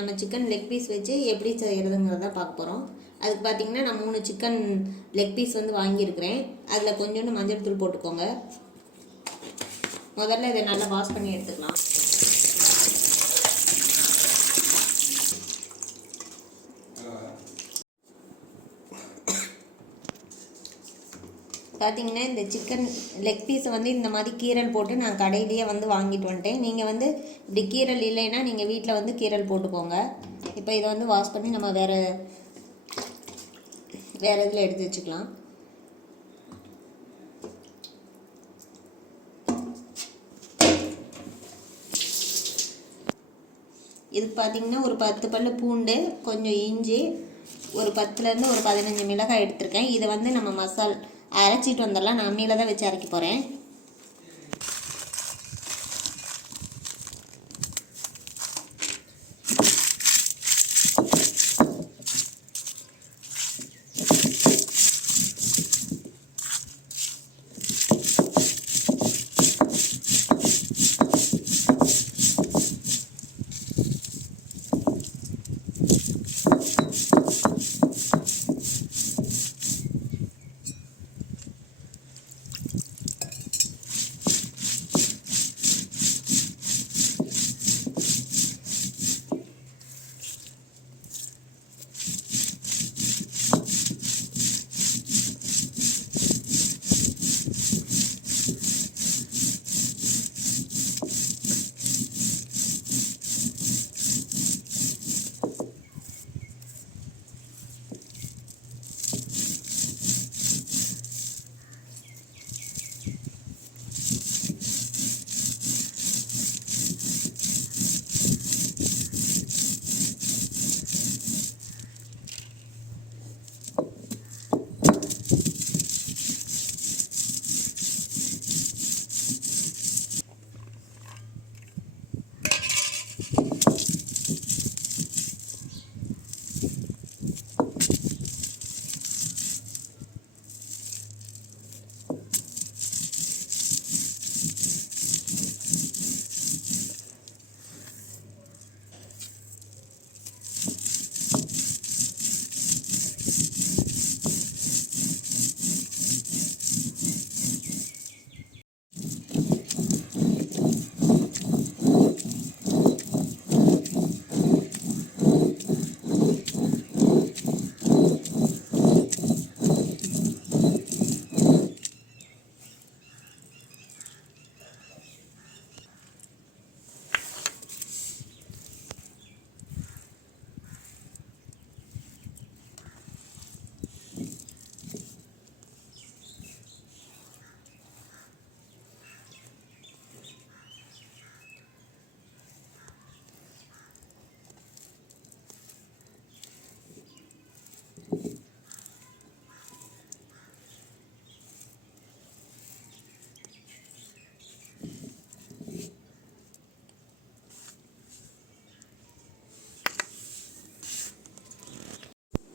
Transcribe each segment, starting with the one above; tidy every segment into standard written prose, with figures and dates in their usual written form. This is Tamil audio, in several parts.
நம்ம சிக்கன் லெக் பீஸ் வச்சு எப்படி செய்கிறதுங்கிறத பார்க்க போகிறோம். அதுக்கு பார்த்திங்கன்னா நான் 3 சிக்கன் லெக் பீஸ் வந்து வாங்கியிருக்கிறேன். அதில் கொஞ்சோண்டு மஞ்சள் தூள் போட்டுக்கோங்க. முதல்ல இதை நல்லா வாஷ் பண்ணி எடுத்துக்கலாம். பார்த்திங்கன்னா இந்த சிக்கன் லெக் பீஸை வந்து இந்த மாதிரி கீரல் போட்டு நான் கடையிலேயே வந்து வாங்கிட்டு வந்துட்டேன். நீங்கள் வந்து இப்படி கீரல் இல்லைன்னா நீங்கள் வீட்டில் வந்து கீரல் போட்டுக்கோங்க. இப்போ இதை வந்து வாஷ் பண்ணி நம்ம வேறு இதில் எடுத்து வச்சுக்கலாம். இதுக்கு பார்த்திங்கன்னா ஒரு 10 பல்லு பூண்டு, கொஞ்சம் இஞ்சி, ஒரு 10லேருந்து ஒரு 15 மிளகாய் எடுத்திருக்கேன். இதை வந்து நம்ம அரைச்சிட்டு வந்துடலாம். நான் அம்மியில் தான் வச்சு அரைக்க போகிறேன்.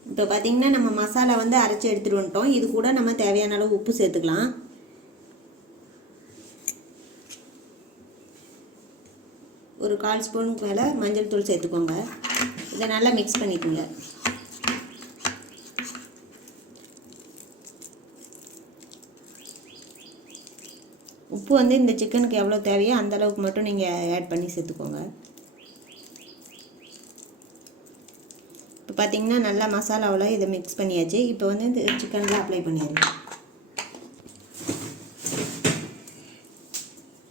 இப்போ பார்த்திங்கன்னா நம்ம மசாலா வந்து அரைச்சி எடுத்துகிட்டு வந்துட்டோம். இது கூட நம்ம தேவையான அளவு உப்பு சேர்த்துக்கலாம். ஒரு 1/4 ஸ்பூனுக்கு மேலே மஞ்சள் தூள் சேர்த்துக்கோங்க. இதை நல்லா மிக்ஸ் பண்ணிக்கோங்க. உப்பு வந்து இந்த சிக்கனுக்கு எவ்வளோ தேவையோ அந்த அளவுக்கு மட்டும் நீங்கள் ஆட் பண்ணி சேர்த்துக்கோங்க. இப்போ பார்த்திங்கன்னா நல்லா மசாலாவில் இதை மிக்ஸ் பண்ணியாச்சு. இப்போ வந்து இந்த சிக்கனில் அப்ளை பண்ணிடலாம்.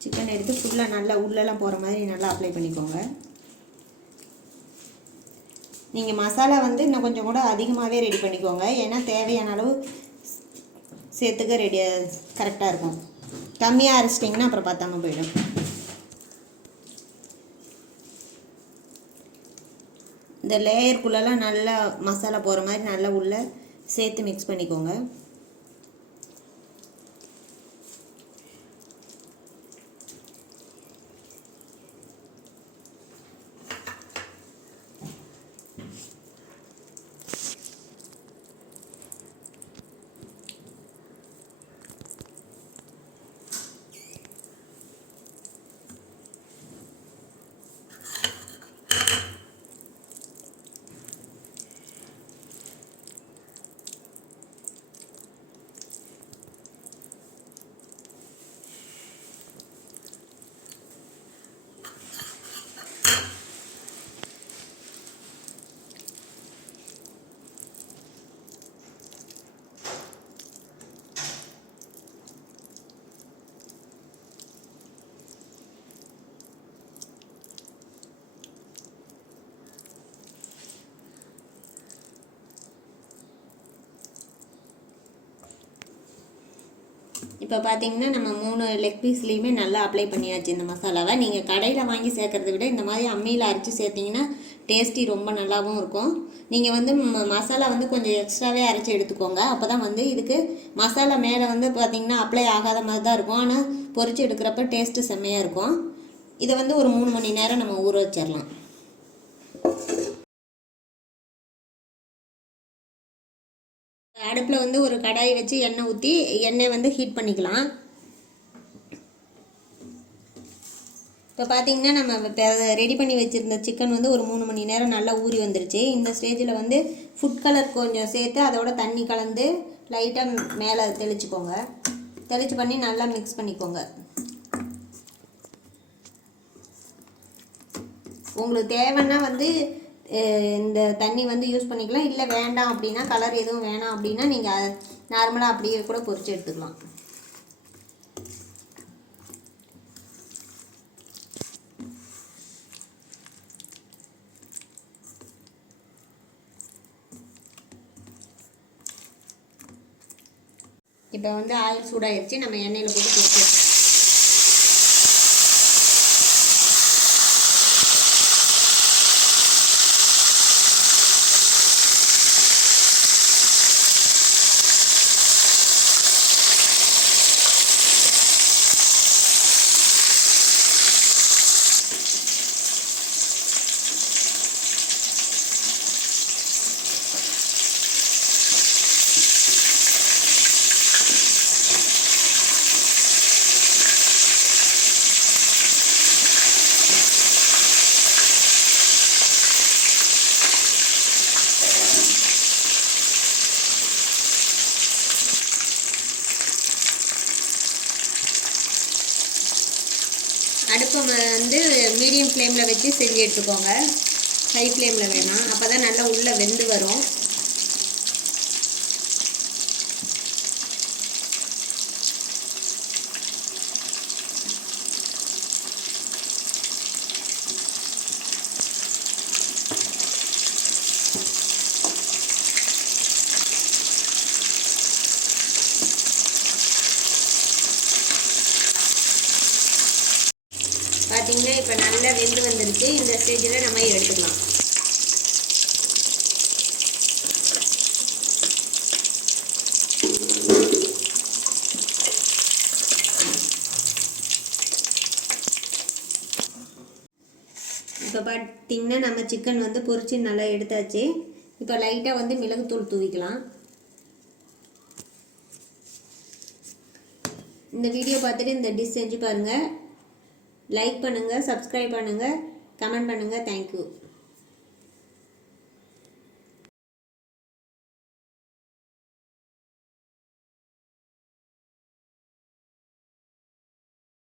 சிக்கன் எடுத்து ஃபுல்லாக நல்லா உள்ளெல்லாம் போகிற மாதிரி நல்லா அப்ளை பண்ணிக்கோங்க. நீங்கள் மசாலா வந்து இன்னும் கொஞ்சம் கூட அதிகமாகவே ரெடி பண்ணிக்கோங்க. ஏன்னா தேவையான அளவு சேர்த்துக்க கரெக்டாக இருக்கும். கம்மியாக அரைச்சிட்டிங்கன்னா அப்புறம் பார்த்தாம போயிடும். இந்த லேயருக்குள்ளெல்லாம் நல்லா மசாலா போகிற மாதிரி நல்லா உள்ளே சேர்த்து மிக்ஸ் பண்ணிக்கோங்க. இப்போ பார்த்தீங்கன்னா நம்ம 3 லெக் பீஸ்லேயுமே நல்லா அப்ளை பண்ணியாச்சு இந்த மசாலாவை. நீங்கள் கடையில் வாங்கி சேர்க்குறத விட இந்த மாதிரி அம்மியில் அரைச்சி சேர்த்திங்கன்னா டேஸ்டி ரொம்ப நல்லாவும் இருக்கும். நீங்கள் வந்து மசாலா வந்து கொஞ்சம் எக்ஸ்ட்ராவே அரைச்சி எடுத்துக்கோங்க. அப்போ தான் வந்து இதுக்கு மசாலா மேலே வந்து பார்த்திங்கன்னா அப்ளை ஆகாத மாதிரி தான் இருக்கும். ஆனால் பொரிச்சு எடுக்கிறப்ப டேஸ்ட்டு செம்மையாக இருக்கும். இதை வந்து ஒரு 3 மணி நேரம் நம்ம ஊற வச்சிடலாம். அடுப்பில் வந்து ஒரு கடாயை வச்சு எண்ணெய் ஊற்றி எண்ணெய் வந்து ஹீட் பண்ணிக்கலாம். இப்போ பார்த்தீங்கன்னா நம்ம இப்போ ரெடி பண்ணி வச்சுருந்த சிக்கன் வந்து ஒரு 3 மணி நேரம் நல்லா ஊறி வந்துருச்சு. இந்த ஸ்டேஜில் வந்து ஃபுட் கலர் கொஞ்சம் சேர்த்து அதோட தண்ணி கலந்து லைட்டாக மேலே தெளிச்சுக்கோங்க. தெளிச்சு பண்ணி நல்லா மிக்ஸ் பண்ணிக்கோங்க. உங்களுக்கு தேவைன்னா வந்து இந்த தண்ணி வந்து யூஸ் பண்ணிக்கலாம். இல்லை வேண்டாம் அப்படின்னா, கலர் எதுவும் வேணாம் அப்படின்னா நீங்கள் நார்மலாக அப்படியே கூட பொரிச்சு எடுத்துக்கலாம். இப்போ வந்து ஆயில் சூடாகிடுச்சு. நம்ம எண்ணெயில் போட்டு பொரிச்சு அடுப்பை வந்து மீடியம் ஃப்ளேமில் வச்சு செஞ்சு எடுத்துக்கோங்க. ஹை ஃப்ளேமில் வேணாம். அப்போ தான் நல்லா உள்ளே வெந்து வரும். பார்த்தீங்கன்னா இப்போ நல்லா வெந்து வந்துருச்சு. இந்த ஸ்டேஜில் நம்ம எடுத்துக்கலாம். இப்போ பார்த்தீங்கன்னா நம்ம சிக்கன் வந்து பொரிச்சு நல்லா எடுத்தாச்சு. இப்போ லைட்டாக வந்து மிளகுத்தூள் தூவிக்கலாம். இந்த வீடியோ பார்த்துட்டு இந்த டிஷ் செஞ்சு பாருங்கள். லைக் பண்ணுங்கள், சப்ஸ்கிரைப் பண்ணுங்கள், கமெண்ட் பண்ணுங்கள். தேங்க்யூ.